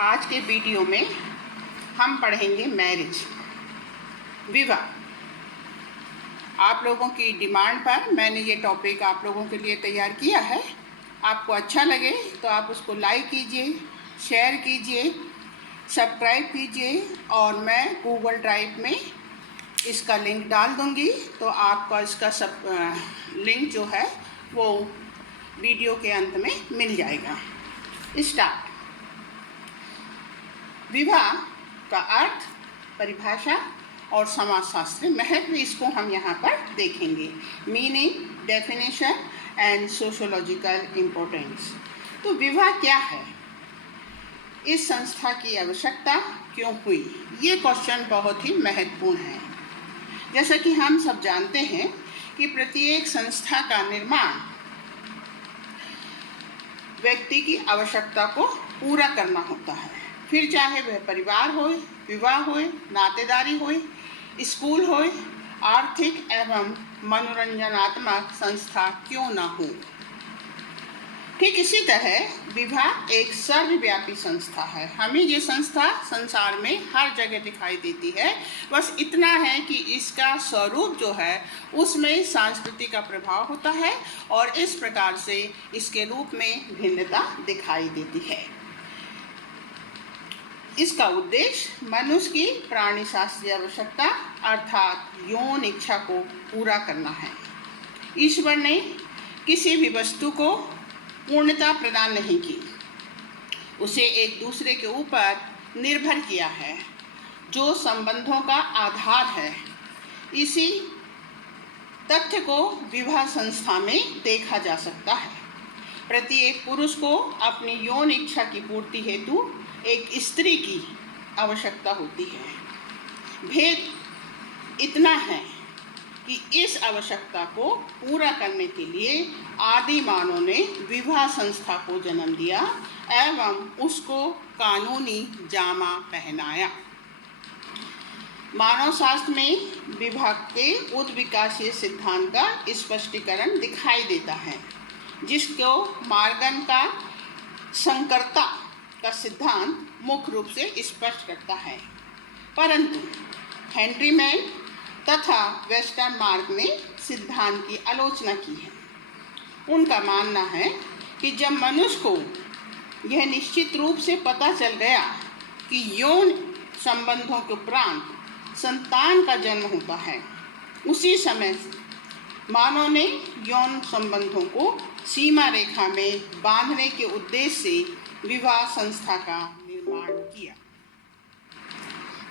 आज के वीडियो में हम पढ़ेंगे मैरिज, विवाह। आप लोगों की डिमांड पर मैंने ये टॉपिक आप लोगों के लिए तैयार किया है। आपको अच्छा लगे तो आप उसको लाइक कीजिए, शेयर कीजिए, सब्सक्राइब कीजिए और मैं गूगल ड्राइव में इसका लिंक डाल दूँगी, तो आपका इसका सब लिंक जो है वो वीडियो के अंत में मिल जाएगा। स्टार्ट। विवाह का अर्थ, परिभाषा और समाजशास्त्र महत्व, इसको हम यहाँ पर देखेंगे। Meaning, definition and sociological importance. तो विवाह क्या है, इस संस्था की आवश्यकता क्यों हुई, ये क्वेश्चन बहुत ही महत्वपूर्ण है। जैसा कि हम सब जानते हैं कि प्रत्येक संस्था का निर्माण व्यक्ति की आवश्यकता को पूरा करना होता है, फिर चाहे वह परिवार हो, विवाह हो, नातेदारी हो, स्कूल हो, आर्थिक एवं मनोरंजनात्मक संस्था क्यों न हो। ठीक इसी तरह विवाह एक सर्वव्यापी संस्था है। हमें ये संस्था संसार में हर जगह दिखाई देती है। बस इतना है कि इसका स्वरूप जो है उसमें संस्कृति का प्रभाव होता है और इस प्रकार से इसके रूप में भिन्नता दिखाई देती है। इसका उद्देश्य मनुष्य की प्राणी शास्त्रीय आवश्यकता अर्थात यौन इच्छा को पूरा करना है। ईश्वर ने किसी भी वस्तु को पूर्णता प्रदान नहीं की, उसे एक दूसरे के ऊपर निर्भर किया है, जो संबंधों का आधार है। इसी तथ्य को विवाह संस्था में देखा जा सकता है। प्रत्येक पुरुष को अपनी यौन इच्छा की पूर्ति हेतु एक स्त्री की आवश्यकता होती है। भेद इतना है कि इस आवश्यकता को पूरा करने के लिए आदि मानव ने विवाह संस्था को जन्म दिया एवं उसको कानूनी जामा पहनाया। मानव शास्त्र में विवाह के उद्विकासीय सिद्धांत का स्पष्टीकरण दिखाई देता है, जिसको मार्गन का संकरता का सिद्धांत मुख्य रूप से स्पष्ट करता है। परंतु हेनरी मैन तथा वेस्टर्न मार्क ने सिद्धांत की आलोचना की है। उनका मानना है कि जब मनुष्य को यह निश्चित रूप से पता चल गया कि यौन संबंधों के उपरांत संतान का जन्म होता है, उसी समय मानव ने यौन संबंधों को सीमा रेखा में बांधने के उद्देश्य से विवाह संस्था का निर्माण किया।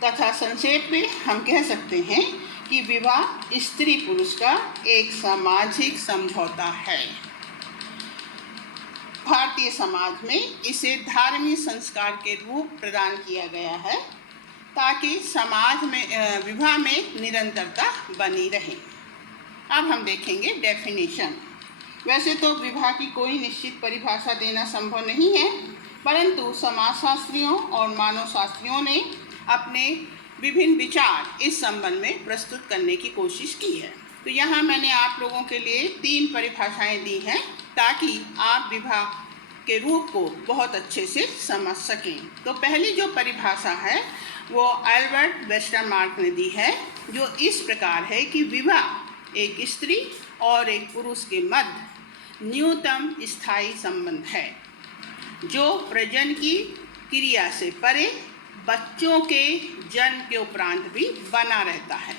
तथा संक्षेप में हम कह सकते हैं कि विवाह स्त्री पुरुष का एक सामाजिक समझौता है। भारतीय समाज में इसे धार्मिक संस्कार के रूप प्रदान किया गया है, ताकि समाज में विवाह में निरंतरता बनी रहे। अब हम देखेंगे डेफिनेशन। वैसे तो विवाह की कोई निश्चित परिभाषा देना संभव नहीं है, परंतु समाजशास्त्रियों और मानव शास्त्रियों ने अपने विभिन्न विचार इस संबंध में प्रस्तुत करने की कोशिश की है। तो यहाँ मैंने आप लोगों के लिए 3 परिभाषाएं दी हैं, ताकि आप विवाह के रूप को बहुत अच्छे से समझ सकें। तो पहली जो परिभाषा है वो अल्बर्ट वेस्टरमार्क ने दी है, जो इस प्रकार है कि विवाह एक स्त्री और एक पुरुष के मध्य न्यूनतम स्थायी संबंध है, जो प्रजनन की क्रिया से परे बच्चों के जन्म के उपरांत भी बना रहता है।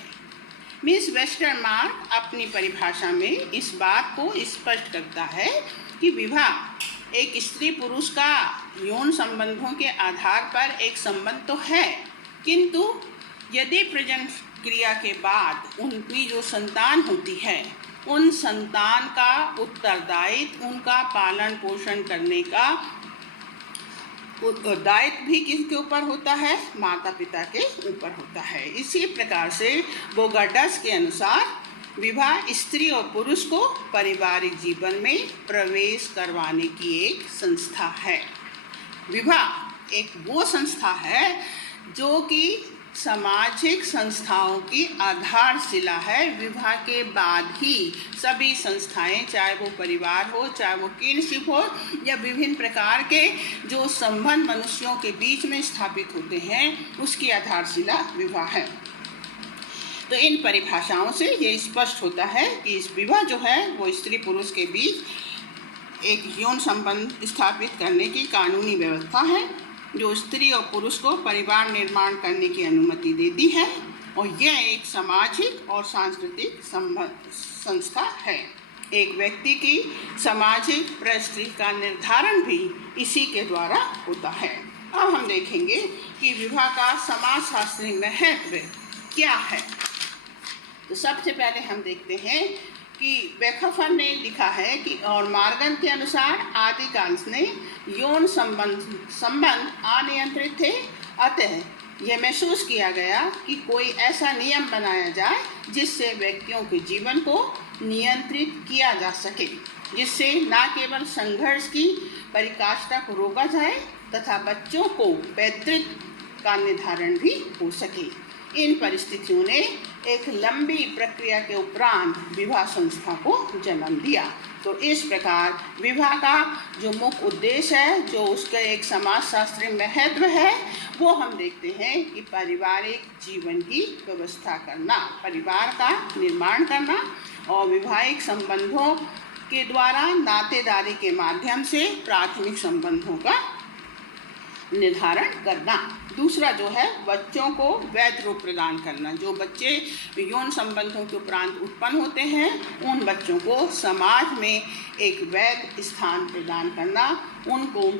मिस वेस्टरमार्क अपनी परिभाषा में इस बात को स्पष्ट करता है कि विवाह एक स्त्री पुरुष का यौन संबंधों के आधार पर एक संबंध तो है, किंतु यदि प्रजनन क्रिया के बाद उनकी जो संतान होती है, उन संतान का उत्तरदायित्व, उनका पालन पोषण करने का दायित्व भी किसके ऊपर होता है, माता पिता के ऊपर होता है। इसी प्रकार से बोगाटस के अनुसार विवाह स्त्री और पुरुष को पारिवारिक जीवन में प्रवेश करवाने की एक संस्था है। विवाह एक वो संस्था है जो कि सामाजिक संस्थाओं की आधारशिला है। विवाह के बाद ही सभी संस्थाएं, चाहे वो परिवार हो, चाहे वो किनशिप हो, या विभिन्न प्रकार के जो संबंध मनुष्यों के बीच में स्थापित होते हैं, उसकी आधारशिला विवाह है। तो इन परिभाषाओं से ये स्पष्ट होता है कि इस विवाह जो है वो स्त्री पुरुष के बीच एक यौन संबंध स्थापित करने की कानूनी व्यवस्था है, जो स्त्री और पुरुष को परिवार निर्माण करने की अनुमति देती है, और यह एक सामाजिक और सांस्कृतिक संस्था है। एक व्यक्ति की सामाजिक परिस्थिति का निर्धारण भी इसी के द्वारा होता है। अब हम देखेंगे कि विवाह का समाजशास्त्री महत्व क्या है। तो सबसे पहले हम देखते हैं कि बेखफर ने लिखा है कि और मार्गन के अनुसार आदिकाल में यौन संबंध अनियंत्रित थे, अतः यह महसूस किया गया कि कोई ऐसा नियम बनाया जाए जिससे व्यक्तियों के जीवन को नियंत्रित किया जा सके, जिससे न केवल संघर्ष की पराकाष्ठा को रोका जाए तथा बच्चों को पैतृक का निर्धारण भी हो सके। इन परिस्थितियों ने एक लंबी प्रक्रिया के उपरांत विवाह संस्था को जन्म दिया। तो इस प्रकार विवाह का जो मुख्य उद्देश्य है, जो उसका एक समाजशास्त्रीय महत्व है, वो हम देखते हैं कि पारिवारिक जीवन की व्यवस्था करना, परिवार का निर्माण करना और वैवाहिक संबंधों के द्वारा नातेदारी के माध्यम से प्राथमिक संबंधों का निर्धारण करना। दूसरा जो है बच्चों को वैध रूप प्रदान करना। जो बच्चे यौन संबंधों के उपरांत उत्पन्न होते हैं, उन बच्चों को समाज में एक वैध स्थान प्रदान करना, उनको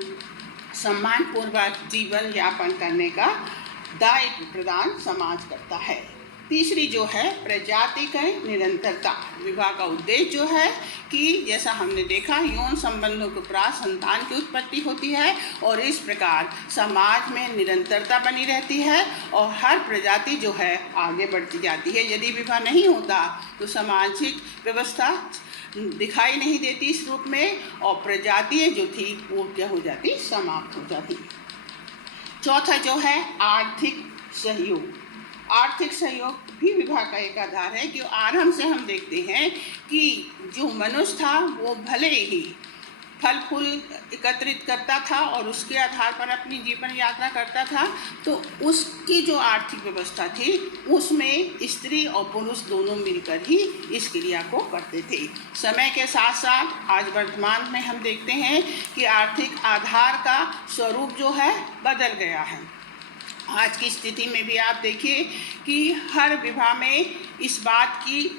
सम्मानपूर्वक जीवन यापन करने का दायित्व प्रदान समाज करता है। तीसरी जो है प्रजातिक निरंतरता। विवाह का उद्देश्य जो है कि जैसा हमने देखा, यौन संबंधों के उपरांत संतान की उत्पत्ति होती है और इस प्रकार समाज में निरंतरता बनी रहती है और हर प्रजाति जो है आगे बढ़ती जाती है। यदि विवाह नहीं होता तो सामाजिक व्यवस्था दिखाई नहीं देती इस रूप में, और प्रजातियाँ जो थी वो क्या हो जाती, समाप्त हो जाती। चौथा जो है आर्थिक सहयोग। आर्थिक सहयोग भी विवाह का एक आधार है कि आरंभ से हम देखते हैं कि जो मनुष्य था वो भले ही फल फूल एकत्रित करता था और उसके आधार पर अपनी जीवन यात्रा करता था, तो उसकी जो आर्थिक व्यवस्था थी उसमें स्त्री और पुरुष दोनों मिलकर ही इस क्रिया को करते थे। समय के साथ साथ आज वर्तमान में हम देखते हैं कि आर्थिक आधार का स्वरूप जो है बदल गया है। आज की स्थिति में भी आप देखिए कि हर विवाह में इस बात की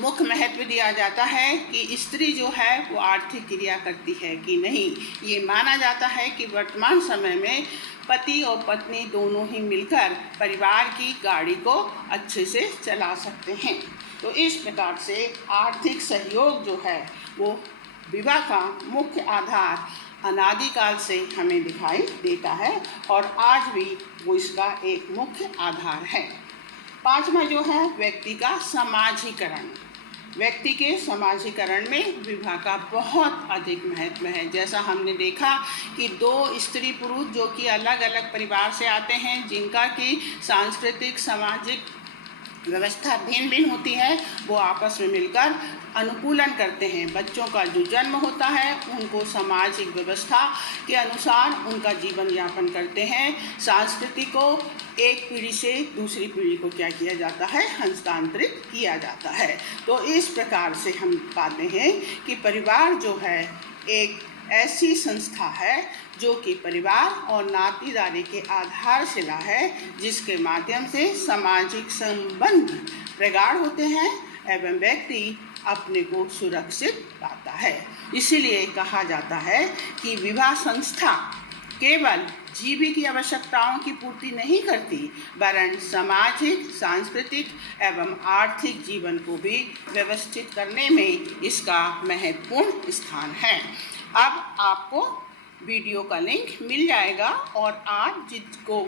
मुख्य महत्व दिया जाता है कि स्त्री जो है वो आर्थिक क्रिया करती है कि नहीं। ये माना जाता है कि वर्तमान समय में पति और पत्नी दोनों ही मिलकर परिवार की गाड़ी को अच्छे से चला सकते हैं। तो इस प्रकार से आर्थिक सहयोग जो है वो विवाह का मुख्य आधार अनादिकाल से हमें दिखाई देता है और आज भी वो इसका एक मुख्य आधार है। पांचवा जो है व्यक्ति का समाजीकरण। व्यक्ति के समाजीकरण में विवाह का बहुत अधिक महत्व है। जैसा हमने देखा कि दो स्त्री पुरुष जो कि अलग अलग परिवार से आते हैं, जिनका की सांस्कृतिक सामाजिक व्यवस्था भिन्न भिन्न होती है, वो आपस में मिलकर अनुकूलन करते हैं। बच्चों का जो जन्म होता है उनको सामाजिक व्यवस्था के अनुसार उनका जीवन यापन करते हैं। संस्कृति को एक पीढ़ी से दूसरी पीढ़ी को क्या किया जाता है, हस्तांतरित किया जाता है। तो इस प्रकार से हम पाते हैं कि परिवार जो है एक ऐसी संस्था है जो कि परिवार और नातेदारी के आधारशिला है, जिसके माध्यम से सामाजिक संबंध प्रगाढ़ होते हैं एवं व्यक्ति अपने को सुरक्षित पाता है। इसीलिए कहा जाता है कि विवाह संस्था केवल जीवन की आवश्यकताओं की पूर्ति नहीं करती, वरन सामाजिक, सांस्कृतिक एवं आर्थिक जीवन को भी व्यवस्थित करने में इसका महत्वपूर्ण स्थान है। अब आपको वीडियो का लिंक मिल जाएगा और आप जिसको